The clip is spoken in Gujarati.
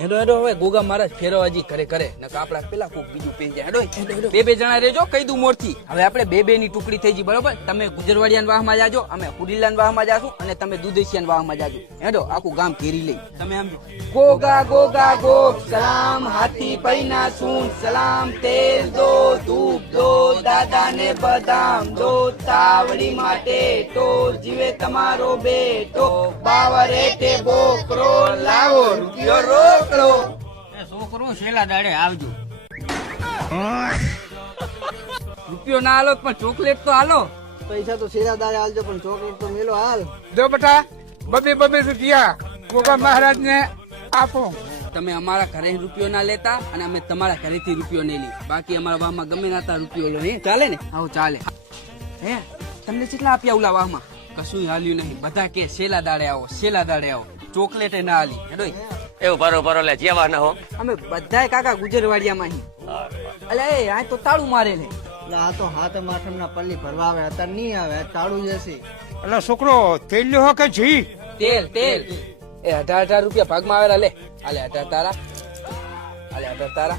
હેડો હેડો હવે ગોગા મહારાજ ફેરવા હજી કરે કરે નકા આપડા પેલા કોક બીજું પી જાય. હેડો બે જણા રેજો કહી દઉં મોરથી. હવે આપણે બે ની ટુકડી થઈ ગઈ બરોબર. તમે ગુજરવાડિયાના વાહમાં જાજો, અમે કુડીલાના વાહમાં જાશું અને તમે દુધેશિયાના વાહમાં જાજો. હેડો આખું ગામ ઘેરી લઈ. તમે સમજો. ગોગા ગોગા ગોગ સલામ, હાથી પૈના સૂન સલામ, તેલ દો ધૂપ દો, દાદા ને બદામ દો, તાવડી માટે તો જીવે તમારો બેટો, બાવરેટે બોકરો લાવો રૂપિયો રોકડો. છોકરો છેલ્લા દાડે આવજો. રૂપિયો ના હાલો પણ ચોકલેટ તો હાલો. પૈસા તો છેલ્લા દાડે હાલજો પણ ચોકલેટ તો મેલો હાલ. જો બેટા બબે રૂપિયા ગોગા મહારાજ ને આપો. તમે અમારા ઘરે રૂપિયો ના લેતા અને અમે તમારા ઘરેથી રૂપિયો નહીં લઈ. બાકી અમારા વાહમાં ગમે નાતા રૂપિયો લો. ચાલે ને? આવું ચાલે. હે તમને કેટલા આપ્યા ઓલા વાહમાં? કશું હાલ્યું નહીં. બધા કે છેલ્લા દાડે આવો, છેલ્લા દાડે આવો. ચોકલેટે ના હાલી. હેડો એવું બરોબર લે જેવા ના હો. અમે બધાય કાકા ગુજરવાડિયામાં હી. અલે આ તો તાળું મારે લે. આ તો હાથે માથમ ના પલ્લી ભરવા આવે, અત્યારે નહીં આવે, તાળું જશે. એટલે છોકરો તેલ લ્યો કે જી? તેલ એ 18 રૂપિયા ભાગમાં આવેલા લે. આલે 18 તારા, આલે 18 તારા.